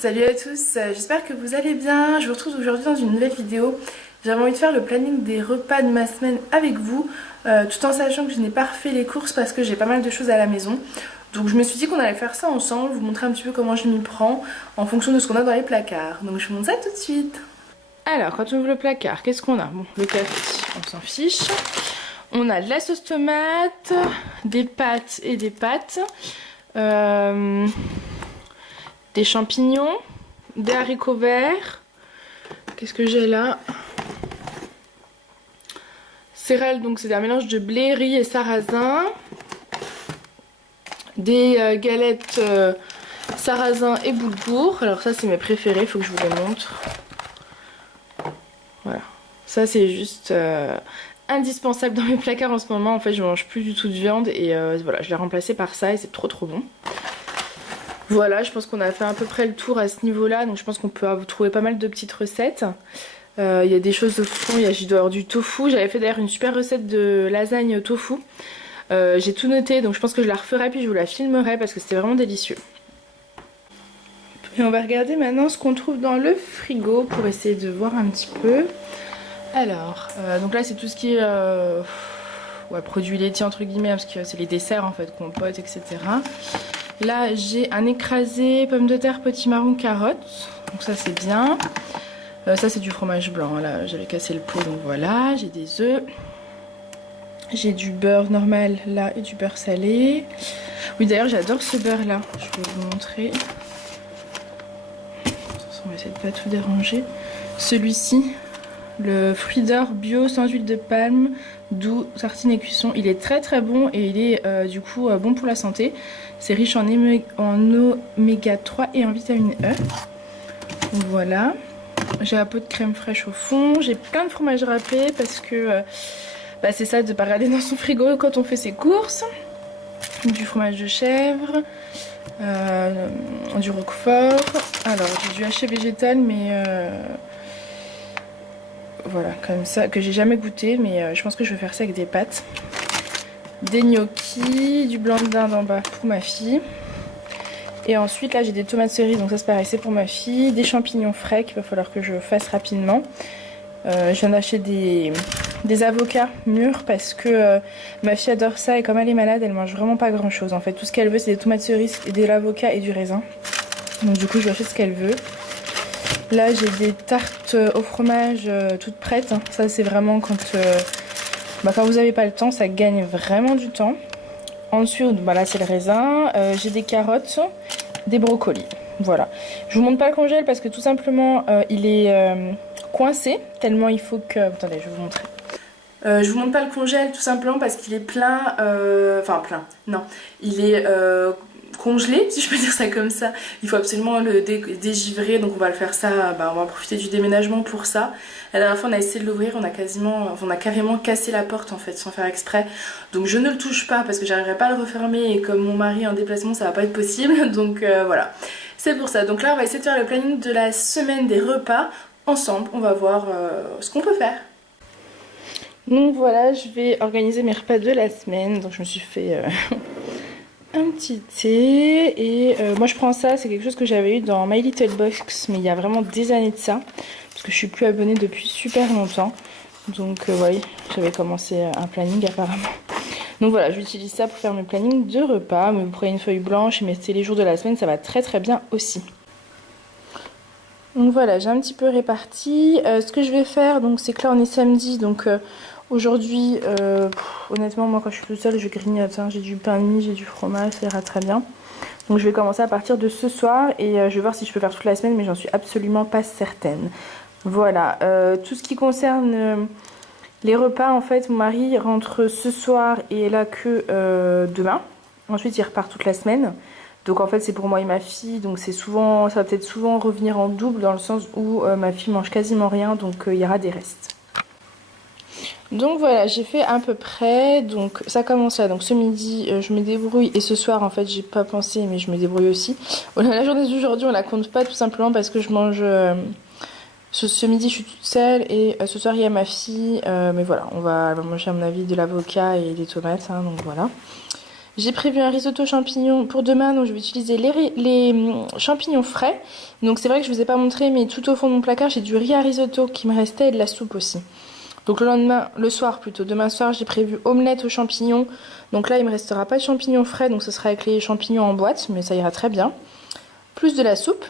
Salut à tous, j'espère que vous allez bien. Je vous retrouve aujourd'hui dans une nouvelle vidéo. J'avais envie de faire le planning des repas de ma semaine avec vous, tout en sachant que je n'ai pas refait les courses parce que j'ai pas mal de choses à la maison. Donc je me suis dit qu'on allait faire ça ensemble, vous montrer un petit peu comment je m'y prends en fonction de ce qu'on a dans les placards. Donc je vous montre ça tout de suite. Alors quand on ouvre le placard, qu'est-ce qu'on a? Bon, le café, on s'en fiche. On a de la sauce tomate, des pâtes et des pâtes. Des champignons, des haricots verts. Qu'est-ce que j'ai là? Céréales, donc c'est un mélange de blé, riz et sarrasin. Des galettes sarrasin et boulgour. Alors ça c'est mes préférés, il faut que je vous les montre. Voilà, ça c'est juste indispensable dans mes placards en ce moment. En fait je mange plus du tout de viande et voilà, je l'ai remplacé par ça et c'est trop bon. Voilà, je pense qu'on a fait à peu près le tour à ce niveau-là, donc je pense qu'on peut trouver pas mal de petites recettes. Il y a des choses au fond, je dois avoir du tofu. J'avais fait d'ailleurs une super recette de lasagne tofu. J'ai tout noté, donc je pense que je la referai puis je vous la filmerai parce que c'était vraiment délicieux. Et on va regarder maintenant ce qu'on trouve dans le frigo pour essayer de voir un petit peu. Alors, donc là c'est tout ce qui est produits laitiers entre guillemets, parce que c'est les desserts en fait, compotes, etc. Là j'ai un écrasé pommes de terre, potimarron, carottes, donc ça c'est bien. Ça c'est du fromage blanc, là j'avais cassé le pot donc voilà. J'ai des œufs, j'ai du beurre normal là et du beurre salé. Oui d'ailleurs j'adore ce beurre là, je vais vous montrer. On va essayer de pas tout déranger. Celui-ci, le fruit d'or bio sans huile de palme, doux, tartine et cuisson, il est très bon et il est du coup bon pour la santé. C'est riche en oméga 3 et en vitamine E. Donc voilà. J'ai un pot de crème fraîche au fond. J'ai plein de fromage râpé parce que c'est ça de pas regarder dans son frigo quand on fait ses courses. Du fromage de chèvre, du roquefort. Alors j'ai du haché végétal mais voilà, comme ça, que j'ai jamais goûté, mais je pense que je vais faire ça avec des pâtes. Des gnocchis, du blanc de dinde en bas pour ma fille. Et ensuite, là, j'ai des tomates cerises, donc ça c'est pareil, c'est pour ma fille. Des champignons frais qu'il va falloir que je fasse rapidement. Je viens d'acheter des avocats mûrs parce que ma fille adore ça et comme elle est malade, elle mange vraiment pas grand chose. En fait, tout ce qu'elle veut, c'est des tomates cerises, et de l'avocat et du raisin. Donc du coup, je lui achète ce qu'elle veut. Là j'ai des tartes au fromage toutes prêtes, hein. Ça c'est vraiment quand vous n'avez pas le temps, ça gagne vraiment du temps. Ensuite là c'est le raisin, j'ai des carottes, des brocolis, voilà. Je vous montre pas le congèle parce que tout simplement il est coincé, tellement il faut que... Attendez, je vais vous montrer. Je vous montre pas le congèle tout simplement parce qu'il est plein, non, il est congelé, si je peux dire ça comme ça. Il faut absolument le dégivrer, donc on va le faire ça, on va profiter du déménagement pour ça. La dernière fois on a essayé de l'ouvrir, on a carrément cassé la porte en fait sans faire exprès, donc je ne le touche pas parce que j'arriverai pas à le refermer et comme mon mari est en déplacement ça va pas être possible, donc voilà, c'est pour ça. Donc là on va essayer de faire le planning de la semaine des repas ensemble, on va voir ce qu'on peut faire. Donc voilà, je vais organiser mes repas de la semaine, donc je me suis fait un petit thé et moi je prends ça, c'est quelque chose que j'avais eu dans My Little Box mais il y a vraiment des années de ça parce que je suis plus abonnée depuis super longtemps, donc oui, j'avais commencé un planning apparemment. Donc voilà, j'utilise ça pour faire mes plannings de repas, mais vous prenez une feuille blanche et mettez les jours de la semaine, ça va très bien aussi. Donc voilà, j'ai un petit peu réparti. Ce que je vais faire, donc c'est que là on est samedi, donc aujourd'hui, honnêtement, moi quand je suis toute seule, je grignote. Hein. J'ai du pain de mie, j'ai du fromage, ça ira très bien. Donc je vais commencer à partir de ce soir et je vais voir si je peux faire toute la semaine, mais j'en suis absolument pas certaine. Voilà, tout ce qui concerne les repas, en fait, mon mari rentre ce soir et est là que demain. Ensuite, il repart toute la semaine. Donc en fait c'est pour moi et ma fille, donc c'est souvent, ça va peut-être souvent revenir en double dans le sens où ma fille mange quasiment rien, donc il y aura des restes. Donc voilà, j'ai fait à peu près, donc ça commence là, donc ce midi je me débrouille et ce soir en fait j'ai pas pensé mais je me débrouille aussi. Voilà, la journée d'aujourd'hui on la compte pas tout simplement parce que je mange, ce midi je suis toute seule et ce soir il y a ma fille, mais voilà, elle va manger à mon avis de l'avocat et des tomates, hein, donc voilà. J'ai prévu un risotto champignons pour demain, donc je vais utiliser les champignons frais. Donc c'est vrai que je vous ai pas montré, mais tout au fond de mon placard, j'ai du riz à risotto qui me restait et de la soupe aussi. Donc le lendemain, le soir plutôt, demain soir, j'ai prévu omelette aux champignons. Donc là, il me restera pas de champignons frais, donc ce sera avec les champignons en boîte, mais ça ira très bien. Plus de la soupe.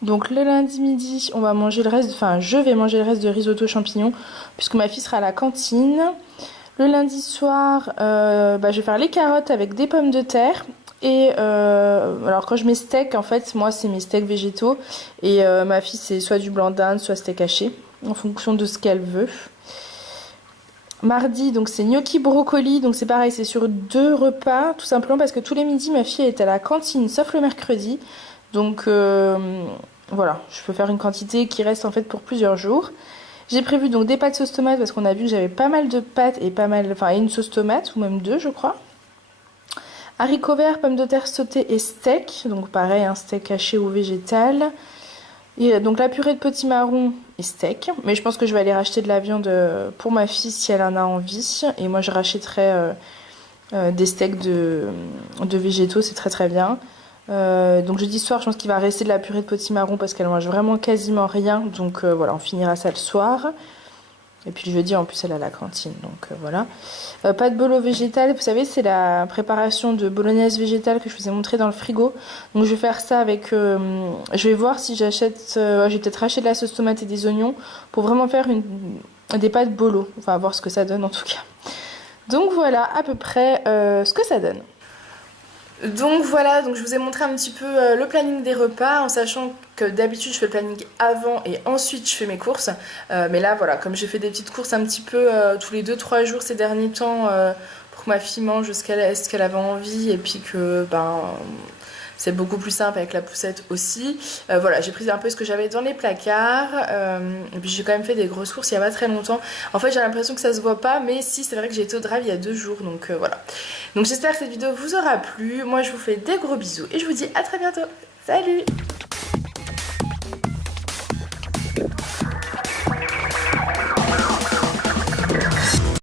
Donc le lundi midi, on va manger le reste, enfin je vais manger le reste de risotto champignons, puisque ma fille sera à la cantine. Le lundi soir, je vais faire les carottes avec des pommes de terre. Et alors quand je mets steak, en fait, moi c'est mes steaks végétaux. Et ma fille c'est soit du blanc d'Inde, soit steak haché, en fonction de ce qu'elle veut. Mardi, donc c'est gnocchi brocoli, donc c'est pareil, c'est sur 2 repas, tout simplement parce que tous les midis ma fille est à la cantine, sauf le mercredi. Donc voilà, je peux faire une quantité qui reste en fait pour plusieurs jours. J'ai prévu donc des pâtes sauce tomate parce qu'on a vu que j'avais pas mal de pâtes et une sauce tomate ou même 2 je crois. Haricots verts, pommes de terre sautées et steak, donc pareil un steak haché ou végétal. Et donc la purée de potimarron et steak, mais je pense que je vais aller racheter de la viande pour ma fille si elle en a envie. Et moi je rachèterai des steaks de végétaux, c'est très très bien. Donc jeudi soir, je pense qu'il va rester de la purée de potimarron parce qu'elle mange vraiment quasiment rien. Donc voilà, on finira ça le soir. Et puis le jeudi, en plus, elle a la cantine. Donc voilà. Pâte bolo végétale, vous savez, c'est la préparation de bolognaise végétale que je vous ai montré dans le frigo. Donc je vais faire ça avec... je vais voir si j'achète... je vais peut-être racheter de la sauce tomate et des oignons pour vraiment faire des pâtes bolo. Enfin, voir ce que ça donne en tout cas. Donc voilà à peu près ce que ça donne. Donc voilà, donc je vous ai montré un petit peu le planning des repas en sachant que d'habitude je fais le planning avant et ensuite je fais mes courses. Mais là voilà, comme j'ai fait des petites courses un petit peu tous les 2-3 jours ces derniers temps pour que ma fille mange ce qu'elle avait envie et puis que c'est beaucoup plus simple avec la poussette aussi. Voilà, j'ai pris un peu ce que j'avais dans les placards. Et puis j'ai quand même fait des grosses courses il n'y a pas très longtemps. En fait j'ai l'impression que ça se voit pas, mais si, c'est vrai que j'ai été au drive il y a 2 jours. Donc voilà. Donc j'espère que cette vidéo vous aura plu. Moi je vous fais des gros bisous et je vous dis à très bientôt. Salut!